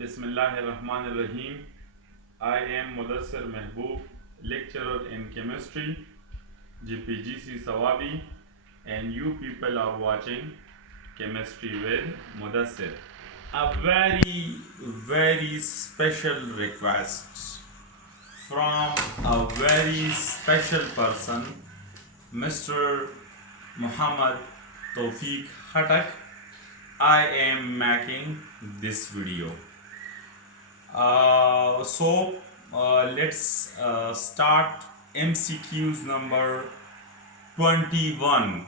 Bismillahirrahmanirrahim. I am Mudassir Mehboob, lecturer in chemistry, GPGC Sawabi, and you people are watching Chemistry with Mudassir. A very special request from a very special person, Mr. Muhammad Tawfiq Khatak. I am making this video. Let's start MCQs number 21.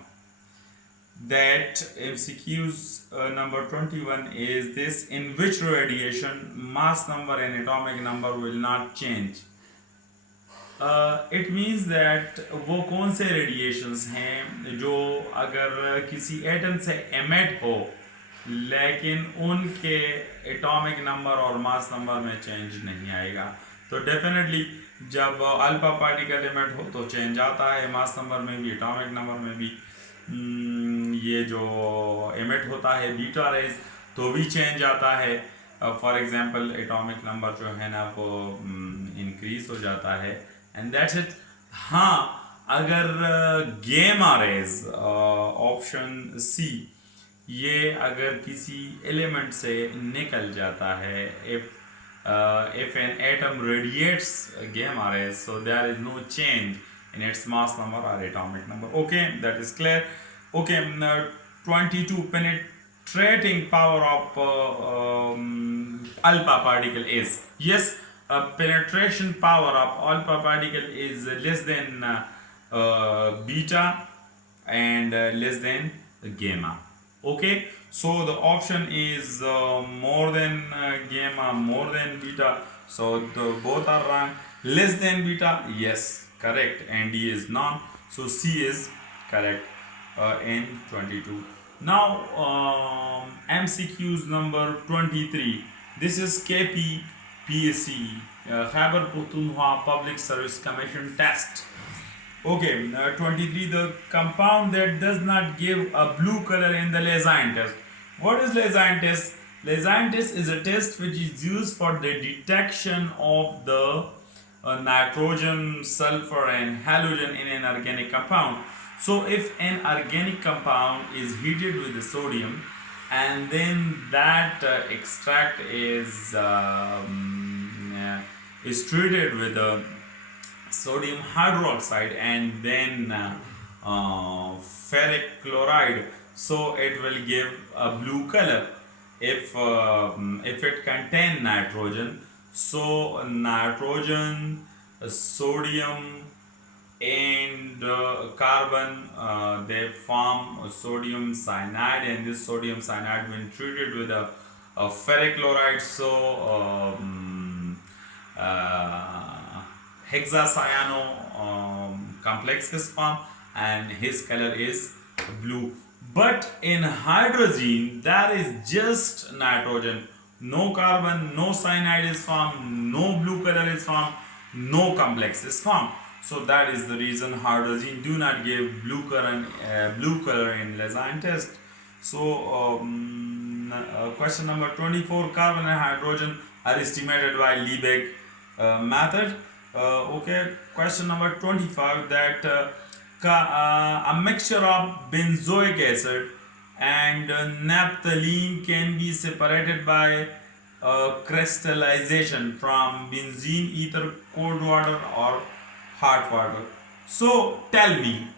That MCQs number 21 is this: in which radiation mass number and atomic number will not change. It means that वो कौन से रेडिएशंस हैं जो अगर किसी एटम से एमिट हो लेकिन उनके एटॉमिक नंबर और मास नंबर में चेंज नहीं आएगा. तो डेफिनेटली जब अल्फा पार्टिकल एमिट हो तो चेंज आता है मास नंबर में भी, एटॉमिक नंबर में भी. ये जो एमिट होता है बीटा रेज तो भी चेंज आता है. फॉर एग्जांपल एटॉमिक नंबर जो है ना वो इंक्रीज हो जाता है एंड दैट्स इट. हाँ, अगर गेमा रेज ऑप्शन सी ये अगर किसी एलिमेंट से निकल जाता है, if an atom radiates gamma rays, so there is no change in its mass number or atomic number. Okay, that is clear. Okay, 22 penetrating power of alpha particle is, yes, penetration power of alpha particle is less than beta and less than gamma. Okay, so the option is more than gamma, more than beta. So both are wrong. Less than beta, yes, correct, and D is none. So C is correct in 22. Now MCQs number 23. This is KPPSC, Khyber Pakhtunkhwa Public Service Commission test. Okay, 23. The compound that does not give a blue color in the Lejeune test. What is Lejeune test? Lejeune test is a test which is used for the detection of the nitrogen, sulfur and halogen in an organic compound. So if an organic compound is heated with the sodium and then that extract is treated with the sodium hydroxide and then ferric chloride, so it will give a blue color. If it contain nitrogen, so nitrogen, sodium and carbon, they form sodium cyanide, and this sodium cyanide when treated with a ferric chloride, so hexacyano complex is formed and his color is blue. But in hydrogen there is just nitrogen, no carbon, no cyanide is formed, no blue color is formed, no complex is formed. So that is the reason hydrogen do not give blue color in Lejeune test. So question number 24. Carbon and hydrogen are estimated by Liebig method. Okay, question number 25. That a mixture of benzoic acid and naphthalene can be separated by crystallization from benzene, ether, cold water or hot water. So tell me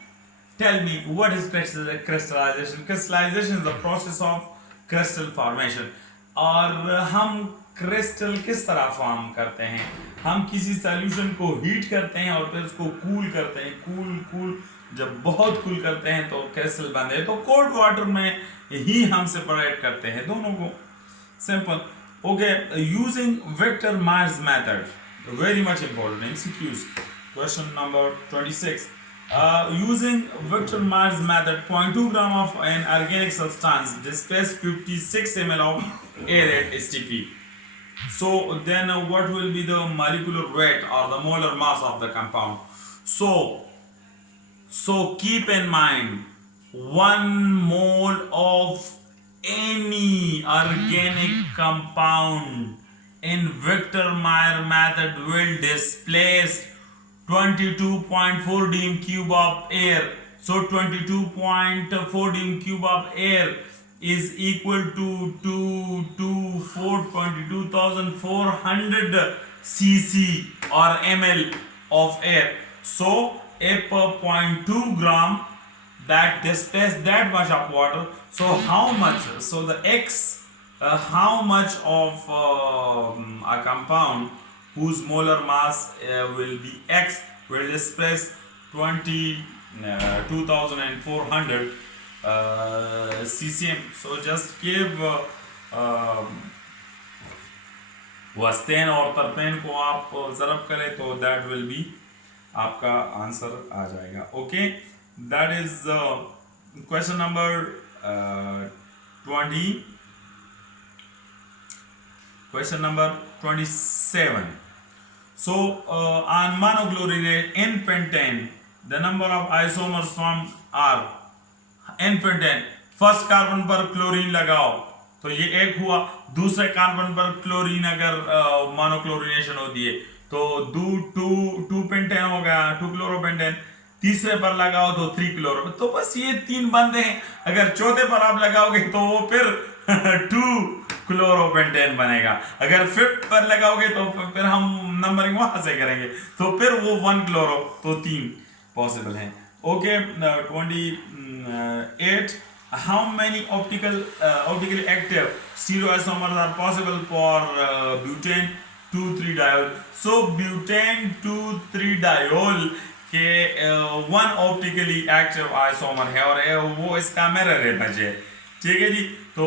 what is crystallization? Crystallization is the process of crystal formation. और हम क्रिस्टल किस तरह फॉर्म करते हैं? हम किसी सॉल्यूशन को हीट करते हैं और फिर उसको कूल करते हैं. कूल जब बहुत कूल करते हैं तो क्रिस्टल बनते हैं. तो कोल्ड वाटर में ही हम सेपरेट करते हैं दोनों को. Simple. Okay, using Victor Meyer's method, very much important. MCQs. Question number 26. Using Victor Myers method, 0.2 gram of an organic substance displaces 56 ml of air at STP. So then what will be the molecular weight or the molar mass of the compound? So keep in mind 1 mole of any organic compound in Victor Meyer method will displace 22.4 dm cube of air. So 22.4 dm cube of air is equal to 22,400 cc or ml of air. So a per 0.2 gram that displaces that much of water. So how much? So the x, how much of a compound whose molar mass will be x will displace 22,400 ccm. So just give वस्तेन और तरपेन को आप ज़रब करें तो that will be आपका आंसर आ जाएगा. Okay, that is question number 20. Question number 27. So on monochlorinated N pentane, the number of isomers formed are N pentane. First carbon पर क्लोरीन लगाओ तो ये एक हुआ. दूसरे कार्बन पर क्लोरीन अगर मोनोक्लोरिनेशन होती है तो टू पेंटेन हो गया, 2 क्लोरोपेंटेन. तीसरे पर लगाओ तो 3 क्लोरो. तो बस ये 3 बंदे हैं. अगर चौथे पर आप लगाओगे तो वो फिर 2 क्लोरोपेंटेन बनेगा. अगर फिफ्थ पर लगाओगे तो फिर हम नंबरिंग वहां से करेंगे तो फिर वो 1 क्लोरो. तो 3 पॉसिबल हैं. ओके, 28. How many optically active stereoisomers are possible for butane 2,3-diol? So butane 2,3-diol के 1 ऑप्टिकली एक्टिव आइसोमर है और वो इसका मिरर इमेज है. ठीक है जी. तो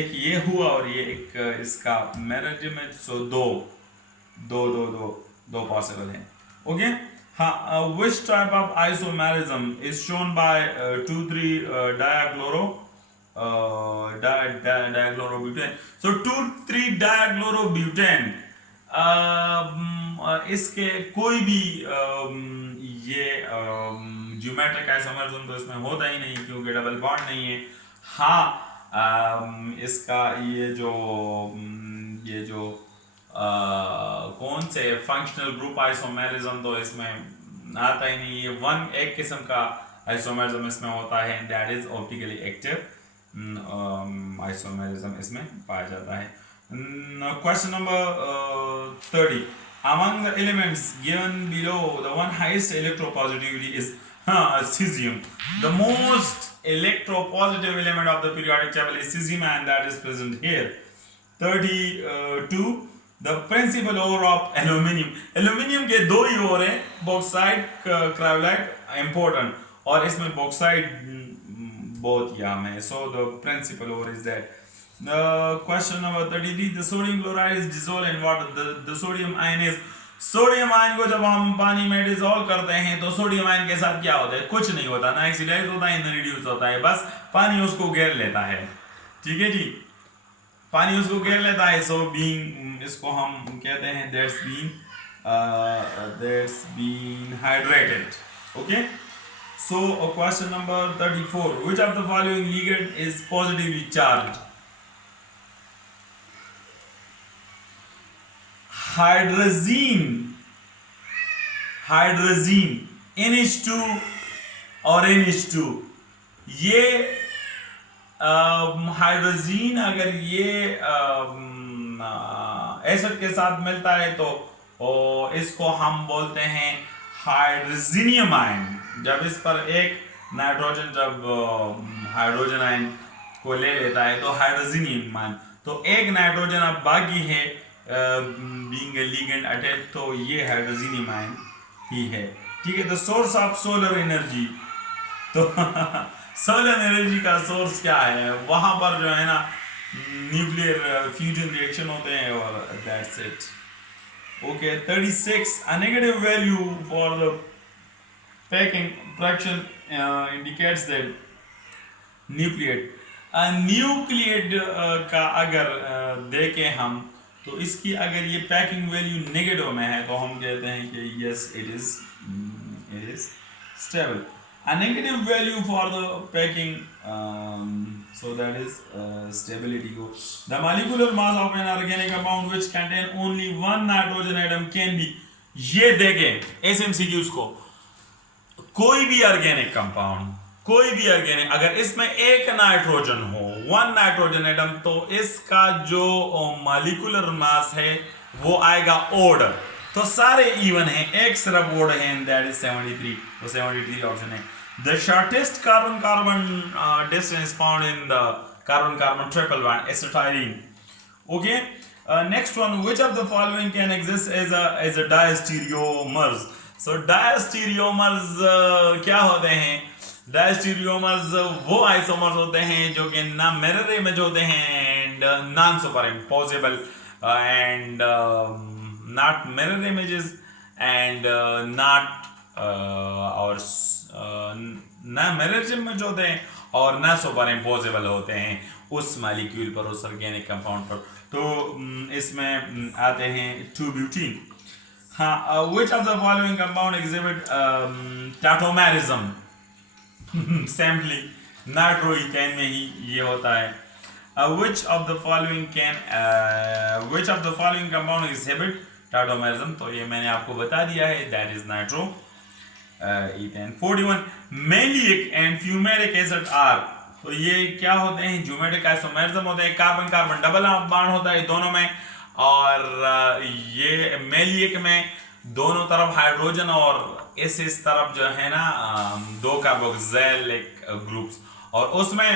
एक ये हुआ और ये एक इसका मिरर इमेज. सो दो पॉसिबल हैं. ओके. हाँ, which type of isomerism is shown by 2,3-diachlorobutane? So 2,3-diachlorobutane इसके कोई भी ये ज्योमेट्रिक आइसोमरिज्म तो इसमें होता ही नहीं क्योंकि डबल बॉन्ड नहीं है. हाँ, इसका ये जो कौन से फंक्शनल ग्रुप आइसोमेरिज्म तो इसमें आता ही नहीं. ये एक किस्म का आइसोमेरिज्म इसमें होता है, that is optically active isomerism इसमें पाया जाता है. Question number 30. Among the elements given below, the one highest electropositivity is cesium. The most electropositive element of the periodic table is cesium, and that is present here. 32. The principal ore of aluminium. Aluminium के 2 ही ore हैं, bauxite, cryolite, important. और इसमें bauxite बहुत याम है. So the principal ore is that. Question number 33. The sodium chloride is dissolved in water. The sodium ion is. Sodium ion को जब हम पानी में डिसॉल्व करते हैं तो सोडियम आयन के साथ क्या होता है? कुछ नहीं होता, ना ऑक्सीडाइज होता है ना रिड्यूस होता है, बस पानी उसको घेर लेता है. ठीक है जी, पानी उसको घेर लेता है. सो बीइंग इसको हम कहते हैं that's been hydrated. Okay. So question number 34. Which of the following ligand is positively charged? Hydrazine NH2 और NH2. ये हाइड्रोजीन अगर ये एसिड के साथ मिलता है तो इसको हम बोलते हैं हाइड्रोजीनियम आयन. जब इस पर एक नाइट्रोजन जब हाइड्रोजन आयन को ले लेता है तो हाइड्रोजीनियम आयन. तो एक नाइट्रोजन अब बाकी है बीइंग ए लिगेंड अटैच, तो ये हाइड्रोजीनियम आयन ही है. ठीक है. The source of solar energy. तो सोलर एनर्जी का सोर्स क्या है? वहां पर जो है ना न्यूक्लियर फ्यूजन रिएक्शन होते हैं और that's it. Okay. 36. A negative value for the packing fraction indicates that nucleate का अगर देखें हम तो इसकी अगर ये पैकिंग वैल्यू नेगेटिव में है तो हम कहते हैं कि yes it is stable. a negative value for the packing, so that is stability go. The molecular mass of an organic compound which contain only one nitrogen atom can be, ये देखें एसएमसीक्यूज को, कोई भी ऑर्गेनिक कंपाउंड, कोई भी ऑर्गेनिक, अगर इसमें एक नाइट्रोजन हो, वन नाइट्रोजन एटम, तो इसका जो मॉलिक्यूलर मास है वो आएगा ओड। तो सारे इवन हैं, एक सिर्फ ओड है, दैट इज 73। तो 73 ऑप्शन है। The shortest carbon carbon distance found in the carbon carbon triple bond acetylene. Okay, next one, which of the following can exist as a diastereomers. So diastereomers क्या होते हैं? डायस्टीरियोमर्स वो आइसोमर्स होते हैं जो कि ना मिरर इमेज होते हैं and non super imposable and not mirror images and not और ना मिरर इमेज होते हैं और ना सुपर इम्पोजेबल होते हैं उस मॉलिक्यूल पर, उस ऑर्गेनिक कंपाउंड पर। तो इसमें आते हैं 2-ब्यूटीन। हाँ, which of the following compound exhibit tautomerism? सैम्पली नाइट्रोइथेन में ही ये होता है। which of the following compound exhibit tautomerism? तो ये मैंने आपको बता दिया है, that is nitro ethane. 41, maleic and fumaric acid are, तो ये क्या होते हैं? ज्योमेट्रिक आइसोमेरिज्म होते हैं, कार्बन कार्बन डबल बॉन्ड होता है दोनों में, और ये मैलिक में दोनों तरफ हाइड्रोजन और इस तरफ जो है ना दो कार्बोक्सिलिक ग्रुप्स, और उसमें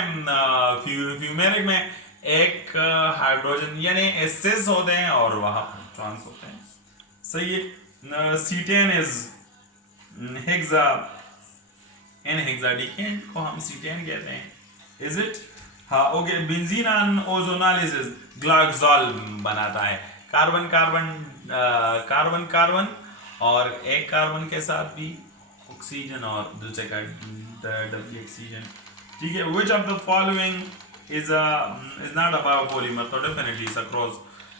फ्यूमेरिक में एक हाइड्रोजन यानी एसिस होते हैं और वहां ट्रांस होते हैं। सही है। सीटेन इज हेक्सा, इन हेक्साडीकेन को हम सीटेन कहते हैं, इज इट? हाँ, ओके। बेंजीन ऑन ओजोनालिसिस ग्लाइकोल बनाता है, कार्बन कार्बन कार्बन और एक कार्बन के साथ भी ऑक्सीजन और दूसरे का डबल ऑक्सीजन। ठीक है। Which of the following is not a biopolymer? तो डेफिनेटली सक्रोज,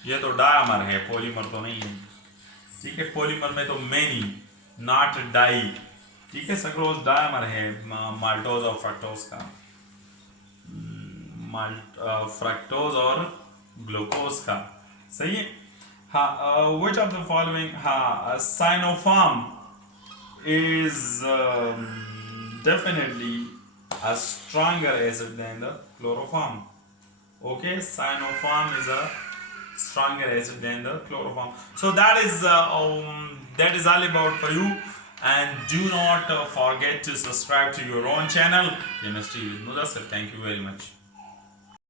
ये तो डायमर है, पॉलीमर तो नहीं है। ठीक है, पॉलीमर में तो मेनी, नॉट डाई। ठीक है, सक्रोज डायमर है माल्टोज और फ्रक्टोज का, फ्रक्टोज और ग्लूकोज का। सही है। हाँ, which of the following, हाँ, cyanoform is definitely a stronger acid than the chloroform. Okay, cyanoform is a stronger acid than the chloroform. So that is all about for you, and do not forget to subscribe to your own channel, Chemistry with Mudassir. Thank you very much.